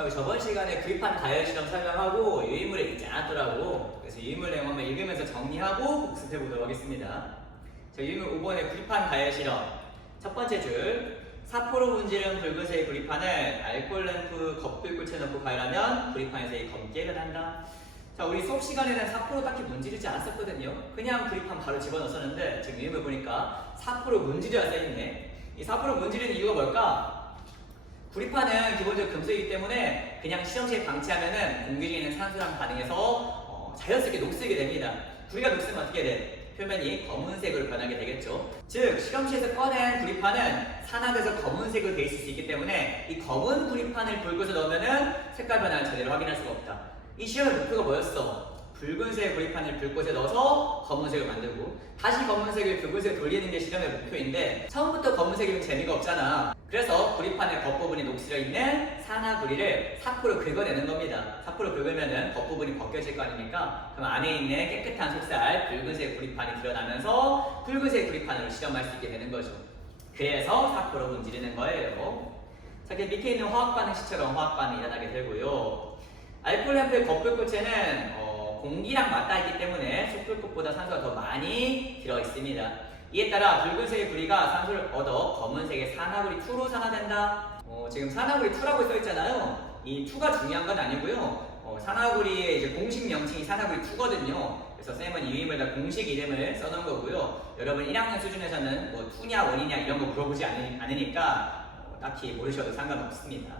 자, 우리 저번 시간에 구입한 다이얼 실험 설명하고 유인물에 있지 않았더라고. 그래서 유인물 내용 한번 읽으면서 정리하고 복습해 보도록 하겠습니다. 자, 유인물 5번에 구입한 다이얼 실험. 첫 번째 줄. 사포로 문지른 붉은색 구리판을 알코올 램프 겉불꽃에 넣고 가열하면 구리판에서 이 검기가 난다. 자, 우리 수업 시간에는 사포로 딱히 문지르지 않았었거든요. 그냥 구리판 바로 집어넣었었는데 지금 유인물 보니까 사포로 문지르라 써있네. 이 사포로 문지르는 이유가 뭘까? 구리판은 기본적으로 금속이기 때문에 그냥 실험실에 방치하면은 공기 중에 있는 산소랑 반응해서 자연스럽게 녹슬게 됩니다. 구리가 녹슬면 어떻게 돼? 표면이 검은색으로 변하게 되겠죠. 즉 실험실에서 꺼낸 구리판은 산화돼서 검은색으로 돼 있을 수 있기 때문에 이 검은 구리판을 붉은색 넣으면은 색깔 변화를 제대로 확인할 수가 없다. 이 실험의 목표가 뭐였어? 붉은색 구리판을 붉꽃에 넣어서 검은색을 만들고 다시 검은색을 붉은색에 돌리는 게 실험의 목표인데 처음부터 검은색이면 재미가 없잖아. 그래서 구리판의 겉부분이 녹슬어 있는 산화구리를 사포로 긁어내는 겁니다. 사포로 긁으면은 겉부분이 벗겨질 거 아닙니까? 그럼 안에 있는 깨끗한 속살 붉은색 구리판이 드러나면서 붉은색 구리판으로 실험할 수 있게 되는 거죠. 그래서 사포로 문지르는 거예요. 자, 그 밑에 있는 화학 반응 시처럼 화학 반응이 일어나게 되고요. 알코올 램프의 겉불꽃에는 공기랑 맞닿아 있기 때문에 촛불꽃보다 산소가 더 많이 들어있습니다. 이에 따라 붉은색의 구리가 산소를 얻어 검은색의 산화구리 2로 산화된다. 지금 산화구리 2라고 써있잖아요. 이 2가 중요한 건 아니고요. 산화구리의 이제 공식 명칭이 산화구리 2거든요. 그래서 쌤은 이 유인물에다 공식 이름을 써놓은 거고요. 여러분 1학년 수준에서는 뭐 2냐 1이냐 이런 거 물어보지 않으니까 딱히 모르셔도 상관없습니다.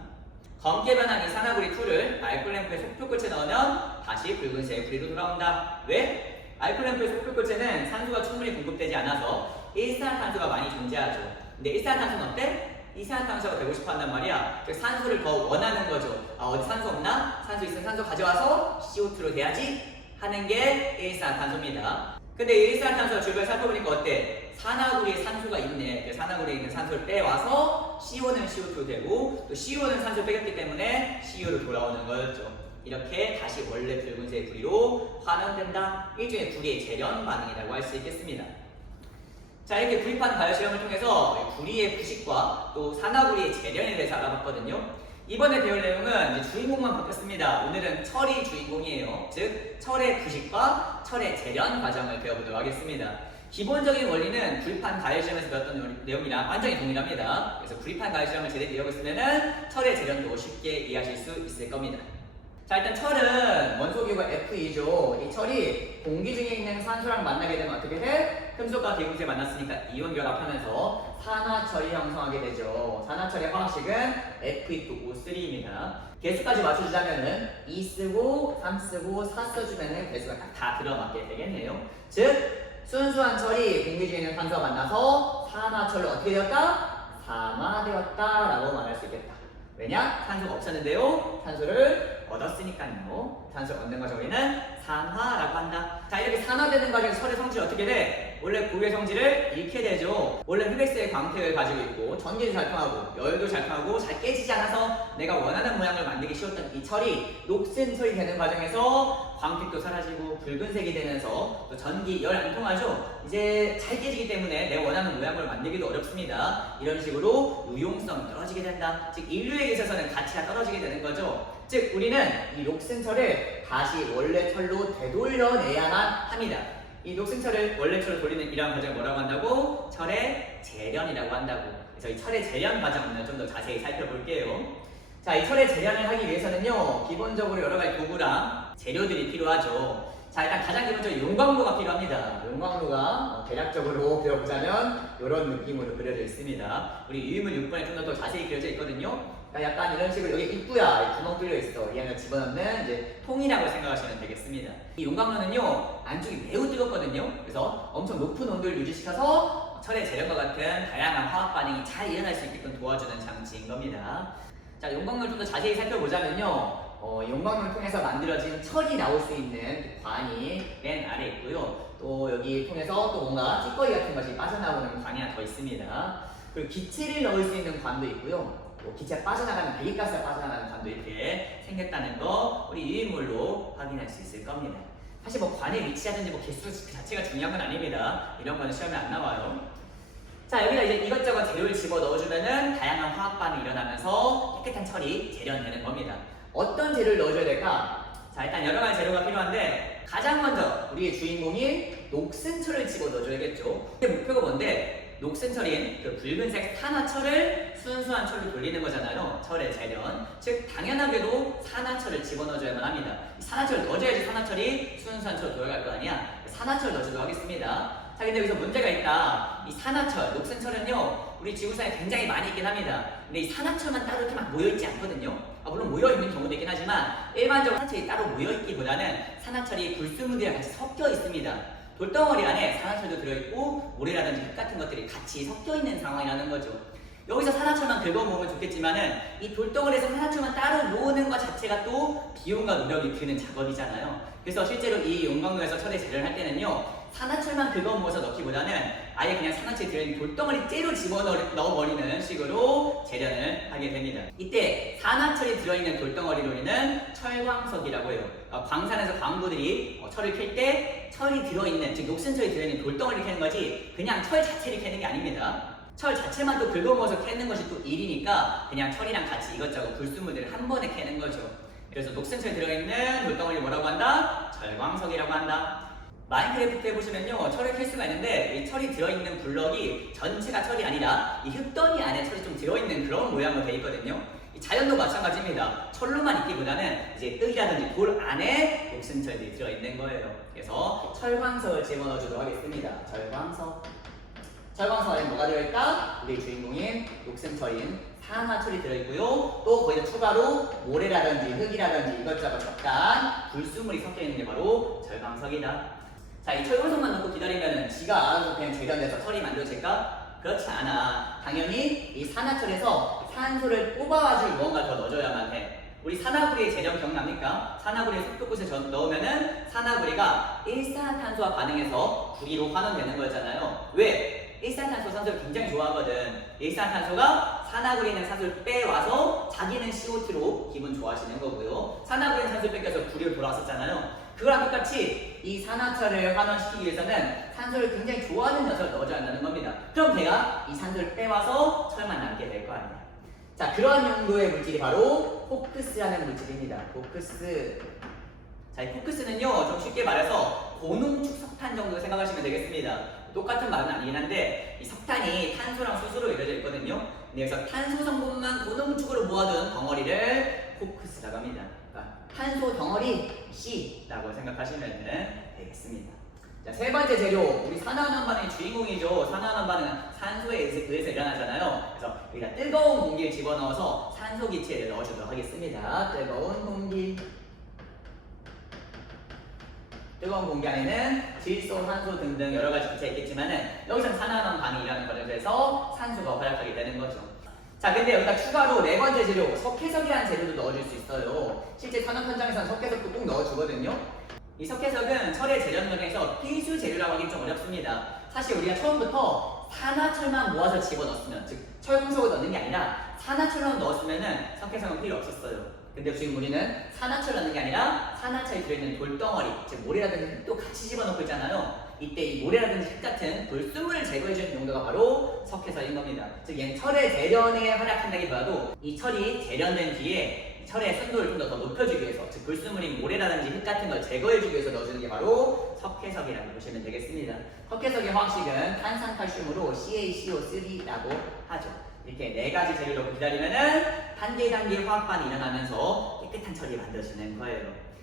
검게 변한 이 산화구리 2를 알코올 램프의 속표꽃에 넣으면 다시 붉은색 구리로 돌아온다. 왜? 알코올 램프의 속표꽃에는 산소가 충분히 공급되지 않아서 일산화탄소가 많이 존재하죠. 근데 일산화탄소는 어때? 이산화탄소가 되고 싶어 한단 말이야. 즉 산소를 더 원하는 거죠. 어디 산소 없나? 산소 있으면 산소 가져와서 CO2로 돼야지 하는 게 일산화탄소입니다. 근데 이 일산화탄소가 주변 살펴보니까 어때? 산화구리에 산소가 있네. 그 산화구리에 있는 산소를 빼와서 CO는 CO2로 되고 또 CO는 산소를 빼겼기 때문에 CO로 돌아오는 거였죠. 이렇게 다시 원래 붉은색 구리로 환원된다. 일종의 구리의 재련 반응이라고 할 수 있겠습니다. 자, 이렇게 구입한 다이얼 실험을 통해서 구리의 부식과 또 산화구리의 재련에 대해서 알아봤거든요. 이번에 배울 내용은 이제 주인공만 바뀌었습니다. 오늘은 철이 주인공이에요. 즉 철의 부식과 철의 재련 과정을 배워보도록 하겠습니다. 기본적인 원리는 구입한 다이얼 실험에서 배웠던 내용이랑 완전히 동일합니다. 그래서 구입한 다이얼 실험을 제대로 이해하고 있으면 철의 재련도 쉽게 이해하실 수 있을 겁니다. 자, 일단 철은 원소기호가 Fe2죠. 이 철이 공기 중에 있는 산소랑 만나게 되면 어떻게 돼? 금속과 기금속이 만났으니까 이온 결합하면서 산화철이 형성하게 되죠. 산화철의 화학식은 Fe2O3입니다. 개수까지 맞춰주자면은 2 쓰고 3 쓰고 4 써주면은 개수가 다 들어맞게 되겠네요. 즉 순수한 철이 공기 중에 있는 산소와 만나서 산화철로 어떻게 되었다? 산화되었다라고 말할 수 있겠다. 왜냐? 산소가 없었는데요. 산소를 얻었으니까요. 산소를 얻는 과정 우리는 산화라고 한다. 자, 이렇게 산화되는 과정에서 철의 성질이 어떻게 돼? 원래 고유의 성질을 잃게 되죠. 원래 흡액수의 광택을 가지고 있고 전기도 잘 통하고 열도 잘 통하고 잘 깨지지 않아서 내가 원하는 모양을 만들기 쉬웠던 이 철이 녹슨 철이 되는 과정에서 광택도 사라지고 붉은색이 되면서 또 전기, 열 안 통하죠? 이제 잘 깨지기 때문에 내가 원하는 모양을 만들기도 어렵습니다. 이런 식으로 유용성이 떨어지게 된다. 즉 인류에게 있어서는 가치가 떨어지게 되는 거죠. 즉 우리는 이 녹슨 철을 다시 원래 철로 되돌려내야만 합니다. 이 녹슨 철을 원래 철로 돌리는 이러한 과정을 뭐라고 한다고? 철의 재련이라고 한다고. 그래서 이 철의 재련 과정을 좀 더 자세히 살펴볼게요. 자, 이 철의 재련을 하기 위해서는요, 기본적으로 여러 가지 도구랑 재료들이 필요하죠. 자, 일단 가장 기본적으로 용광로가 필요합니다. 용광로가 대략적으로 배워보자면 이런 느낌으로 그려져 있습니다. 우리 유인물 6번에 좀 더 자세히 그려져 있거든요. 약간 이런 식으로 여기 입구야 구멍 뚫려 있어. 이 안에 집어넣는 이제 통이라고 생각하시면 되겠습니다. 이 용광로는요 안쪽이 매우 뜨겁거든요. 그래서 엄청 높은 온도를 유지시켜서 철의 재련과 같은 다양한 화학 반응이 잘 일어날 수 있게끔 도와주는 장치인 겁니다. 자, 용광로를 좀 더 자세히 살펴보자면요. 용광로를 통해서 만들어진 철이 나올 수 있는 관이 맨 아래 있고요. 또 여기 통해서 또 뭔가 찌꺼기 같은 것이 빠져나오는 관이 하나 더 있습니다. 그리고 기체를 넣을 수 있는 관도 있고요. 기체가 빠져나가는 배기가스가 빠져나가는 관도 이렇게 생겼다는 거 우리 유인물로 확인할 수 있을 겁니다. 사실 뭐 관의 위치라든지 뭐 개수 그 자체가 중요한 건 아닙니다. 이런 거는 시험에 안 나와요. 자, 여기다 이제 이것저것 재료를 집어 넣어주면은 다양한 화학 반응이 일어나면서 깨끗한 철이 재련되는 겁니다. 어떤 재료를 넣어줘야 될까? 자, 일단 여러 가지 재료가 필요한데 가장 먼저 우리의 주인공인 녹슨철을 집어 넣어줘야겠죠. 이게 목표가 뭔데? 녹슨철인 그 붉은색 산화철을 순수한 철로 돌리는 거잖아요. 철의 재련. 즉 당연하게도 산화철을 집어넣어줘야만 합니다. 산화철을 넣어줘야지 산화철이 순수한 철로 돌아갈 거 아니야. 산화철 넣어주도록 하겠습니다. 자, 근데 여기서 문제가 있다. 이 산화철, 녹슨철은요 우리 지구상에 굉장히 많이 있긴 합니다. 근데 이 산화철만 따로 이렇게 막 모여있지 않거든요. 물론 모여있는 경우도 있긴 하지만 일반적으로 산화철이 따로 모여있기보다는 산화철이 불순물이랑 같이 섞여 있습니다. 돌덩어리 안에 산화철도 들어있고 모래라든지 흙 같은 것들이 같이 섞여있는 상황이라는 거죠. 여기서 산화철만 긁어 모으면 좋겠지만은 이 돌덩어리에서 산화철만 따로 모으는 것 자체가 또 비용과 노력이 드는 작업이잖아요. 그래서 실제로 이 용광로에서 철의 재련을 할 때는요 산화철만 긁어 모아서 넣기보다는 아예 그냥 산화철이 들어있는 돌덩어리 째로 집어넣어버리는 식으로 재련을 하게 됩니다. 이때 산화철이 들어있는 돌덩어리로는 철광석이라고 해요. 광산에서 광부들이 철을 캘 때 철이 들어있는, 즉 녹슨철이 들어있는 돌덩어리를 캐는 거지 그냥 철 자체를 캐는 게 아닙니다. 철 자체만 또 긁어모아서 캐는 것이 또 일이니까 그냥 철이랑 같이 이것저것 불순물들을 한 번에 캐는 거죠. 그래서 녹슨철이 들어있는 돌덩어리를 뭐라고 한다? 철광석이라고 한다. 마인크래프트에 보시면요 철을 캘 수가 있는데 이 철이 들어있는 블럭이 전체가 철이 아니라 이 흙더미 안에 철이 좀 들어있는 그런 모양으로 되어 있거든요. 이 자연도 마찬가지입니다. 철로만 있기보다는 이제 흙이라든지 돌 안에 녹슨철이 들어있는 거예요. 그래서 철광석을 집어넣어주도록 하겠습니다. 철광석 안에 뭐가 들어있다? 우리 주인공인 녹슨철인 산화철이 들어있고요. 또 거기다 추가로 모래라든지 흙이라든지 이것저것 적당 불순물이 섞여있는 게 바로 철광석이다. 자, 이 철광석만 넣고 기다리면 지가 알아서 그냥 재련돼서 철이 만들어질까? 그렇지 않아. 당연히 이 산화철에서 산소를 뽑아와줄 무언가 더 넣어줘야만 해. 우리 산화구리의 재련 기억납니까? 산화구리에 숲속곳에 넣으면은 산화구리가 일산화탄소와 반응해서 구리로 환원되는 거잖아요. 왜? 일산화탄소 산소를 굉장히 좋아하거든. 일산화탄소가 산화구리에 있는 산소를 빼와서 자기는 CO2로 기분 좋아하시는 거고요. 산화구리에 있는 산소를 뺏겨서 구리로 돌아왔었잖아요. 그거랑 똑같이 이 산화철을 환원시키기 위해서는 산소를 굉장히 좋아하는 녀석을 넣어줘야 한다는 겁니다. 그럼 걔가 이 산소를 빼와서 철만 남게 될 거 아니야. 자, 그러한 용도의 물질이 바로 코크스라는 물질입니다. 코크스. 자, 이 코크스는요 좀 쉽게 말해서 고농축 석탄 정도 생각하시면 되겠습니다. 똑같은 말은 아니긴 한데 이 석탄이 탄소랑 수소로 이루어져 있거든요. 근데 여기서 탄소 성분만 고농축으로 모아둔 덩어리를 코크스라고 합니다. 그러니까 탄소 덩어리 C라고 생각하시면 되겠습니다. 자, 세 번째 재료, 우리 산화환원 반응의 주인공이죠. 산화환원 반응은 산소에 의해서 일어나잖아요. 그래서 여기다 뜨거운 공기를 집어넣어서 산소 기체를 넣어주도록 하겠습니다. 뜨거운 공기. 뜨거운 공기 안에는 질소, 산소 등등 여러 가지 기체가 있겠지만은 여기서는 산화환원 반응이라는 과정에서 산소가 활약하게 되는 거죠. 자, 근데 여기다 추가로 네 번째 재료, 석회석이라는 재료도 넣어줄 수 있어요. 실제 산업 현장에서는 석회석도 꼭 넣어주거든요. 이 석회석은 철의 재련 과정에서 필수 재료라고 하기 좀 어렵습니다. 사실 우리가 처음부터 산화철만 모아서 집어넣었으면, 즉 철광석을 넣는 게 아니라 산화철만 넣었으면은 석회석은 필요 없었어요. 근데 지금 우리는 산화철 넣는 게 아니라 산화철이 들어있는 돌덩어리, 즉 모래라든지 흙도 같이 집어넣고 있잖아요. 이때 이 모래라든지 흙 같은 불순물을 제거해주는 용도가 바로 석회석인 겁니다. 즉 얘는 철의 재련에 활약한다기보다도 이 철이 재련된 뒤에 철의 순도를 좀 더 높여주기 위해서, 즉 불순물인 모래라든지 흙 같은 걸 제거해주기 위해서 넣어주는 게 바로 석회석이라고 보시면 되겠습니다. 석회석의 화학식은 탄산칼슘으로 CaCO3라고 하죠. 이렇게 네 가지 재료를 넣고 기다리면은 단계 화학 반응이 일어나면서 깨끗한 철이 만들어지는 거예요.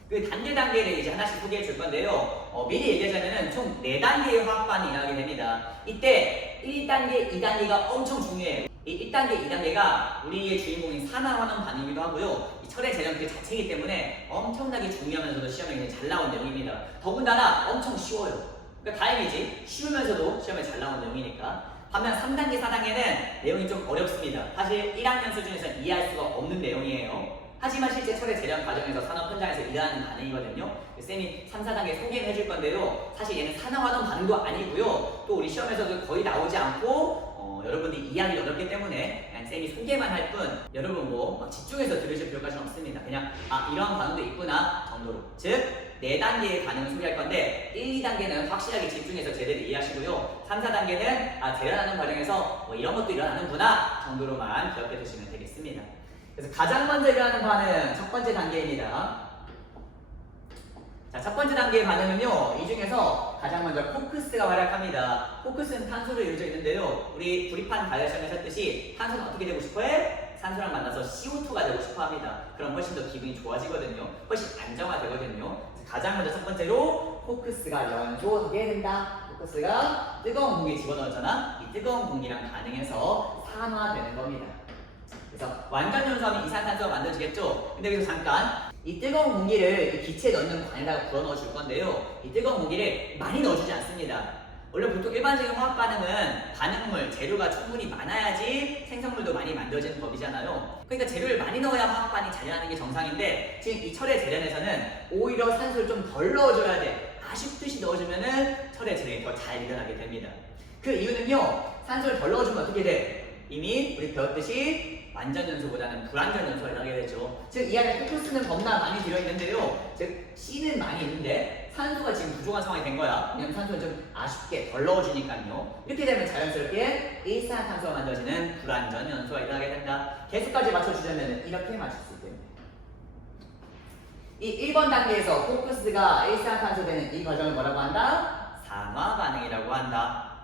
그 단계를 이제 하나씩 소개해 줄 건데요. 미리 얘기하자면은 총 4단계의 화학 반응이 일어나게 됩니다. 이때 1단계, 2단계가 엄청 중요해요. 이 1단계, 2단계가 우리의 주인공인 산화환원 반응이기도 하고요. 이 철의 재련 그 자체이기 때문에 엄청나게 중요하면서도 시험에 굉장히 잘 나온 내용입니다. 더군다나 엄청 쉬워요. 그러니까 다행이지. 쉬우면서도 시험에 잘 나온 내용이니까. 반면 3단계, 4단계는 내용이 좀 어렵습니다. 사실 1학년 수준에서는 이해할 수가 없는 내용이에요. 하지만 실제 철의 재련 과정에서 산업 현장에서 일어나는 반응이거든요. 쌤이 3, 4단계 소개를 해줄 건데요. 사실 얘는 산화환원 반응도 아니고요. 또 우리 시험에서도 거의 나오지 않고 여러분들이 이해하기 어렵기 때문에 그냥 쌤이 소개만 할 뿐 여러분 막 집중해서 들으실 필요까지는 없습니다. 그냥 이러한 반응도 있구나 정도로. 즉 4단계의 반응을 소개할 건데 1, 2단계는 확실하게 집중해서 제대로 이해하시고요. 3, 4단계는 재련하는 과정에서 뭐 이런 것도 일어나는구나 정도로만 기억해 두시면 되겠습니다. 그래서 가장 먼저 일어나는 반응 첫 번째 단계입니다. 자, 첫 번째 단계의 반응은요, 이 중에서 가장 먼저 포크스가 활약합니다. 포크스는 탄소로 이루어져 있는데요, 우리 구리판 다이어시험에 셨듯이 탄소는 어떻게 되고 싶어해? 산소랑 만나서 CO2가 되고 싶어 합니다. 그럼 훨씬 더 기분이 좋아지거든요. 훨씬 안정화되거든요. 가장 먼저 첫 번째로 포크스가 연소하게 된다. 포크스가 뜨거운 공기 집어넣었잖아. 이 뜨거운 공기랑 반응해서 산화되는 겁니다. 그래서 완전 연소하면 이산탄소가 만들어지겠죠. 근데 여기서 잠깐 이 뜨거운 공기를 이 기체에 넣는 관에다가 불어 넣어 줄 건데요, 이 뜨거운 공기를 많이 넣어주지 않습니다. 원래 보통 일반적인 화학 반응은 반응물, 재료가 충분히 많아야지 생성물도 많이 만들어지는 법이잖아요. 그러니까 재료를 많이 넣어야 화학 반응이 잘 일어나는 게 정상인데, 지금 이 철의 재련에서는 오히려 산소를 좀 덜 넣어줘야 돼. 아쉽듯이 넣어주면은 철의 재련이 더 잘 일어나게 됩니다. 그 이유는요, 산소를 덜 넣어주면 어떻게 돼? 이미 우리 배웠듯이 완전 연소보다는 불완전 연소가 일어나게 되죠. 즉, 이 안에 포크스는 겁나 많이 들어있는데요, 즉 C는 많이 있는데 산소가 지금 부족한 상황이 된 거야. 왜냐면 산소는 좀 아쉽게 덜 넣어주니까요. 이렇게 되면 자연스럽게 일산화탄소가 만들어지는 불완전 연소가 일어나게 된다. 개수까지 맞춰주자면 이렇게 맞출 수 있겠네. 이 1번 단계에서 포크스가 일산화탄소 되는 이 과정을 뭐라고 한다? 산화 반응이라고 한다.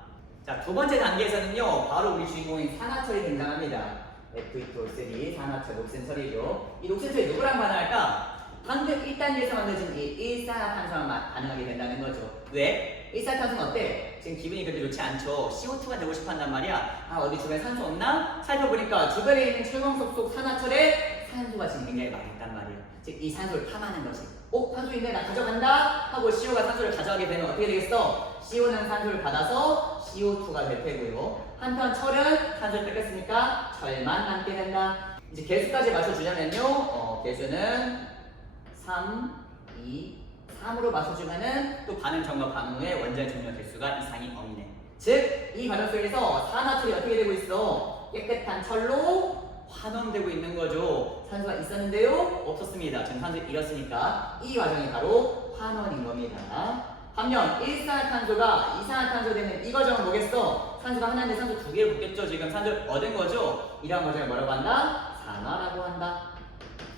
자, 두 번째 단계에서는요, 바로 우리 주인공인 산화철이 등장합니다. F2O3 산화철 녹슨철이죠. 이 녹슨철이 누구랑 반응할까? 방금 1단계에서 만들어진 이 일산화탄소랑 반응하게 된다는 거죠. 왜? 일산화탄소는 어때? 지금 기분이 그렇게 좋지 않죠. CO2가 되고 싶어 한단 말이야. 어디 주변에 산소 없나? 살펴보니까 주변에 있는 철광석 속 산화철에 산소가 지금 굉장히 많이 있단 말이야. 즉, 이 산소를 탐하는 거지. 산소 있네, 나 가져간다 하고 CO가 산소를 가져가게 되면 어떻게 되겠어? CO는 산소를 받아서 CO2가 될 테고요. 한편 철은 산소를 뺏겼으니까 철만 남게 된다. 이제 개수까지 맞춰주자면요, 개수는 3, 2, 3으로 맞춰주면은 또 반응 전과 반응 후에 원자의 종료 개수가 이상이 없네. 즉, 이 과정 속에서 산화철이 어떻게 되고 있어? 깨끗한 철로 환원되고 있는 거죠. 산소가 있었는데요, 없었습니다. 지금 산소를 잃었으니까 이 과정이 바로 환원인 겁니다. 반면 일산화탄소가 이산화탄소 되는 이 과정은 뭐겠어? 산소가 하나인데 산소 두 개를 붙겠죠. 지금 산소를 얻은 거죠. 이러한 과정을 뭐라고 한다? 산화라고 한다.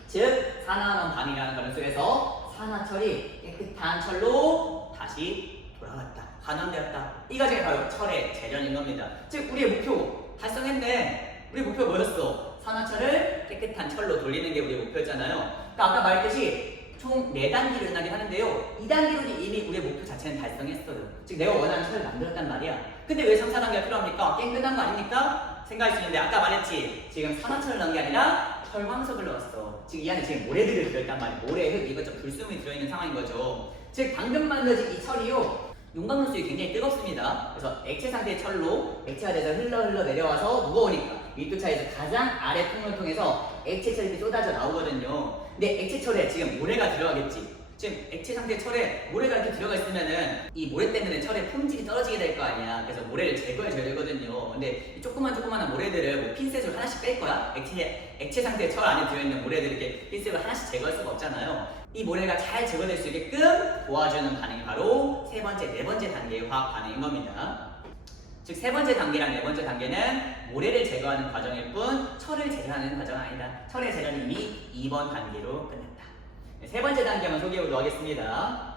즉, 산화환원 반응이라는 과정 속에서 산화철이 깨끗한 철로 다시 돌아왔다. 환원되었다. 이 과정이 바로 철의 재련인 겁니다. 즉, 우리의 목표 달성했네. 우리 목표가 뭐였어? 산화철을 깨끗한 철로 돌리는 게 우리의 목표였잖아요. 그러니까 아까 말했듯이 총 4단계를 일어나긴 하는데요, 2단계로 이미 우리의 목표 자체는 달성했어요. 즉, 내가 원하는 철을 만들었단 말이야. 근데 왜 3, 4단계가 필요합니까? 게임 끝난 거 아닙니까? 생각할 수 있는데, 아까 말했지, 지금 산화철을 넣은 게 아니라 철광석을 넣었어. 즉, 이 안에 지금 모래들이 들어있단 말이야. 모래, 흙, 이것저것 불순물이 들어있는 상황인 거죠. 즉, 방금 만들어진 이 철이요, 용광로수이 굉장히 뜨겁습니다. 그래서 액체 상태의 철로 액체가 돼서 흘러 내려와서 무거우니까 밀도차에서 가장 아래 통로를 통해서 액체철이 이렇게 쏟아져 나오거든요. 근데 액체철에 지금 모래가 들어가겠지. 지금 액체 상태의 철에 모래가 이렇게 들어가 있으면은 이 모래 때문에 철의 품질이 떨어지게 될 거 아니야. 그래서 모래를 제거해줘야 되거든요. 근데 이 조그만한 모래들을 뭐 핀셋으로 하나씩 뺄 거야? 액체 상태의 철 안에 들어있는 모래들 이렇게 핀셋으로 하나씩 제거할 수가 없잖아요. 이 모래가 잘 제거될 수 있게끔 도와주는 반응이 바로 세 번째, 네 번째 단계의 화학 반응인 겁니다. 즉, 세 번째 단계랑 네 번째 단계는 모래를 제거하는 과정일 뿐 철을 재련하는 과정은 아니다. 철의 재련이 이미 2번 단계로 끝났다. 세 번째 단계 한번 소개해보도록 하겠습니다.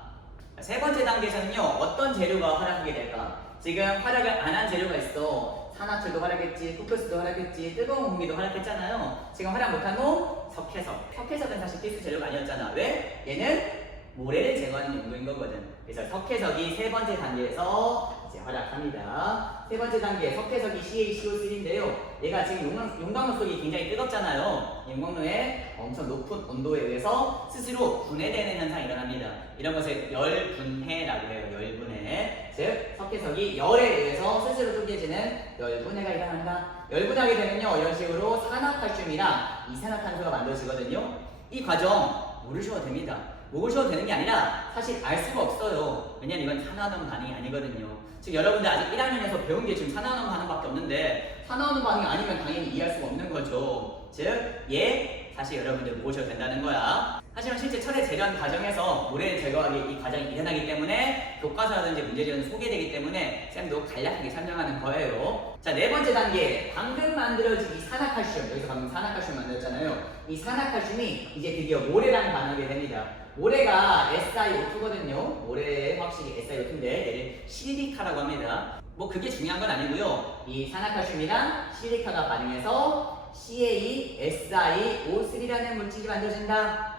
세 번째 단계에서는요, 어떤 재료가 활약하게 될까? 지금 활약을 안 한 재료가 있어. 산화철도 활약했지, 포크스도 활약했지, 뜨거운 공기도 활약했잖아요. 지금 활약 못한 거? 석회석. 석회석은 사실 필수 재료가 아니었잖아. 왜? 얘는 모래를 제거하는 용도인 거거든. 그래서 석회석이 세 번째 단계에서 이제 활약합니다. 세 번째 단계 석회석이 CaCO3인데요. 얘가 지금 용광로 속이 굉장히 뜨겁잖아요. 용광로의 엄청 높은 온도에 의해서 스스로 분해되는 현상이 일어납니다. 이런 것을 열분해라고 해요. 열분해. 즉, 석회석이 열에 의해서 스스로 쪼개지는 열분해가 일어난다. 열분하게 되면요, 이런 식으로 산화칼슘이랑 이산화탄소가 만들어지거든요. 이 과정 모르셔도 됩니다. 모르셔도 되는 게 아니라 사실 알 수가 없어요. 왜냐면 이건 산화환원 반응이 아니거든요. 즉, 여러분들 아직 1학년에서 배운 게 지금 산화환원 반응밖에 없는데 산화환원 반응이 아니면 당연히 이해할 수가 없는 거죠. 즉, 얘 다시 여러분들 모셔도 된다는 거야. 하지만 실제 철의 재련 과정에서 모래를 제거하기 이 과정이 일어나기 때문에 교과서라든지 문제집에는 소개되기 때문에 쌤도 간략하게 설명하는 거예요. 자, 네 번째 단계. 방금 만들어진 이 산화칼슘, 여기서 방금 산화칼슘 만들었잖아요. 이 산화칼슘이 이제 드디어 모래랑 반응하게 됩니다. 모래가 SiO2거든요. 모래의 화학식이 SiO2인데 얘를 실리카라고 합니다. 뭐 그게 중요한 건 아니고요. 이 산화칼슘이랑 실리카가 반응해서 CaSiO3라는 물질이 만들어진다.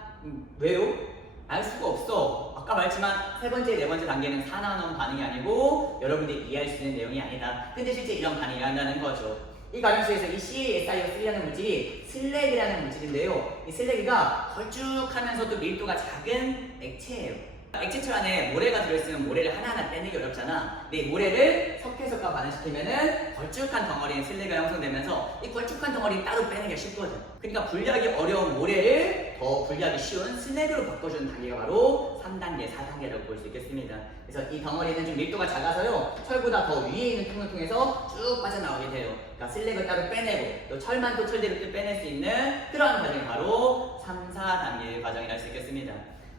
왜요? 알 수가 없어. 아까 말했지만 세 번째, 네 번째 단계는 산화환원 반응이 아니고 여러분들이 이해할 수 있는 내용이 아니다. 근데 실제 이런 반응이 일어난다는 거죠. 이 과정 속에서 이 CaSiO3라는 물질이 슬래그라는 물질인데요. 이 슬래그가 걸쭉하면서도 밀도가 작은 액체예요. 액체철 안에 모래가 들어있으면 모래를 하나하나 빼내기 어렵잖아. 근데 이 모래를 석회석과 반응시키면은 걸쭉한 덩어리인 슬래그가 형성되면서 이 걸쭉한 덩어리는 따로 빼내기가 쉽거든. 그러니까 분리하기 어려운 모래를 더 분리하기 쉬운 슬래그로 바꿔주는 단계가 바로 3단계, 4단계라고 볼 수 있겠습니다. 그래서 이 덩어리는 좀 밀도가 작아서요. 철보다 더 위에 있는 통을 통해서 쭉 빠져나오게 돼요. 그러니까 슬래그 따로 빼내고 또 철만 또 철대로 또 빼낼 수 있는 그러한 과정이 바로 3, 4단계의 과정이라 할 수 있겠습니다.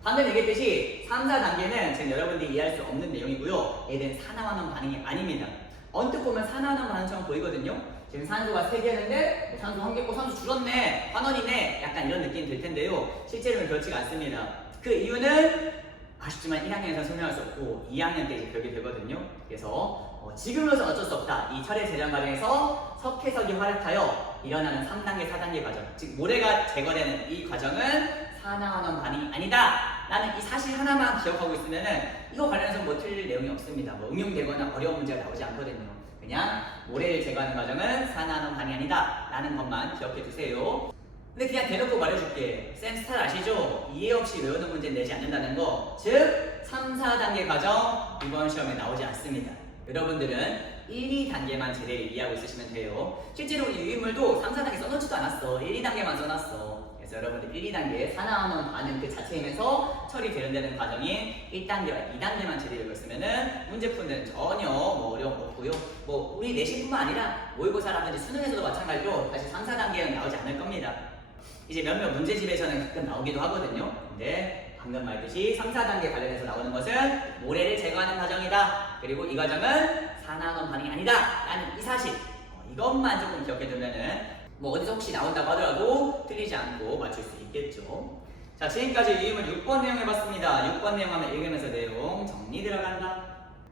방금 얘기했듯이 3, 4단계는 지금 여러분들이 이해할 수 없는 내용이고요. 얘는 산화환원 반응이 아닙니다. 언뜻 보면 산화환원 반응처럼 보이거든요. 지금 산소가 3개였는데 산소 1개고 산소 줄었네, 환원이네, 약간 이런 느낌이 들 텐데요. 실제로는 그렇지가 않습니다. 그 이유는 아쉽지만 1학년에서 설명할 수 없고 2학년 때 이제 배우게 되거든요. 그래서 지금으로서 어쩔 수 없다. 이 철의 재련 과정에서 석회석이 활약하여 일어나는 3단계, 4단계 과정, 즉 모래가 제거되는 이 과정은 산화환원 반응이 아니다 라는 이 사실 하나만 기억하고 있으면은 이거 관련해서 뭐 틀릴 내용이 없습니다. 뭐 응용되거나 어려운 문제가 나오지 않거든요. 그냥 모래를 제거하는 과정은 산화환원 반응이 아니다 라는 것만 기억해 두세요. 근데 그냥 대놓고 말해줄게. 쌤 스타일 아시죠? 이해 없이 외우는 문제는 내지 않는다는 거. 즉 3, 4단계 과정 이번 시험에 나오지 않습니다. 여러분들은 1, 2단계만 제대로 이해하고 있으시면 돼요. 실제로 이 유인물도 3, 4단계 써놓지도 않았어. 1, 2단계만 써놨어. 그래서 여러분들 1, 2단계 산화환원 반응 그 자체이면서 철이 재련되는 과정인 1단계와 2단계만 제대로 읽었으면은 문제 푸는 데는 전혀 뭐 어려움 없고요. 뭐 우리 내신뿐만 아니라 모의고사라든지 수능에서도 마찬가지로 다시 3, 4단계는 나오지 않을 겁니다. 이제 몇몇 문제집에서는 가끔 나오기도 하거든요. 근데 방금 말했듯이 3, 4단계 관련해서 나오는 것은 모래를 제거하는 과정이다. 그리고 이 과정은 산화환원 반응이 아니다 라는 이 사실, 이것만 조금 기억해두면은 뭐 어디서 혹시 나온다고 하더라도 틀리지 않고 맞출 수 있겠죠. 자, 지금까지 유인물 6번 내용 해봤습니다. 6번 내용 하면 읽으면서 내용 정리 들어간다.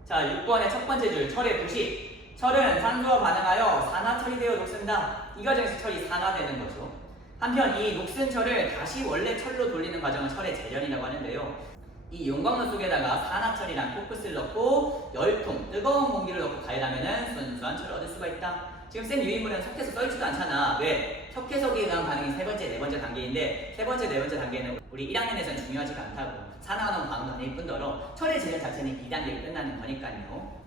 자, 6번의 첫 번째 줄, 철의 부식. 철은 산소와 반응하여 산화철이 되어 녹슨다. 이 과정에서 철이 산화되는 거죠. 한편 이 녹슨 철을 다시 원래 철로 돌리는 과정을 철의 재련이라고 하는데요. 이 용광로 속에다가 산화철이랑 코크스를 넣고 열통, 뜨거운 공기를 넣고 가열하면은 순수한 철을 얻을 수가 있다. 지금 쌤 유인물은 석회석 써있지도 않잖아. 왜? 석회석에 의한 반응이 세 번째, 네 번째 단계인데 세 번째, 네 번째 단계는 우리 1학년에서는 중요하지가 않다고. 산화환원 반응은 아닐 뿐더러 철의 재련 자체는 2단계로 끝나는 거니까요.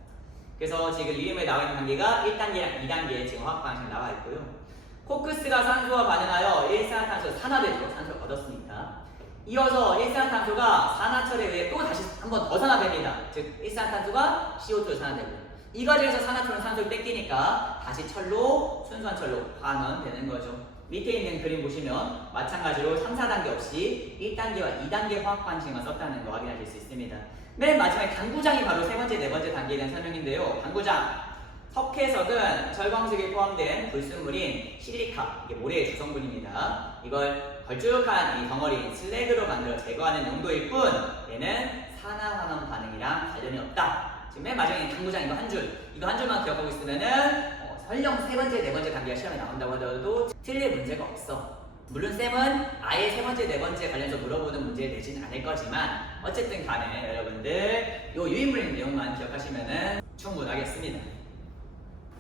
그래서 지금 유인물에 나와 있는 단계가 1단계랑 2단계 지금 화학 방식이 나와 있고요. 코크스가 산소와 반응하여 일산화탄소 산화되죠. 산소를 얻었으니까. 이어서 일산화탄소가 산화철에 의해 또 다시 한 번 더 산화됩니다. 즉 일산화탄소가 CO2로 산화되고 이 과정에서 산화철은 산소를 뺏기니까 다시 철로, 순수한 철로 환원되는 거죠. 밑에 있는 그림 보시면 마찬가지로 3, 4단계 없이 1단계와 2단계 화학 방식만 썼다는 거 확인하실 수 있습니다. 맨 마지막에 당구장이 바로 세 번째, 네 번째 단계에 대한 설명인데요. 당구장, 석회석은 철광석에 포함된 불순물인 실리카, 이게 모래의 주성분입니다. 이걸 걸쭉한 이 덩어리인 슬래그로 만들어 제거하는 용도일 뿐 얘는 산화환원 반응이랑 관련이 없다. 지금 맨 마지막에 당구장 이거 한 줄, 이거 한 줄만 기억하고 있으면은 설령 세 번째, 네 번째 단계가 시험에 나온다고 하더라도 틀릴 문제가 없어. 물론 쌤은 아예 세 번째, 네 번째 관련해서 물어보는 문제를 내지는 않을 거지만 어쨌든 간에 여러분들 요 유인물의 내용만 기억하시면은 충분하겠습니다.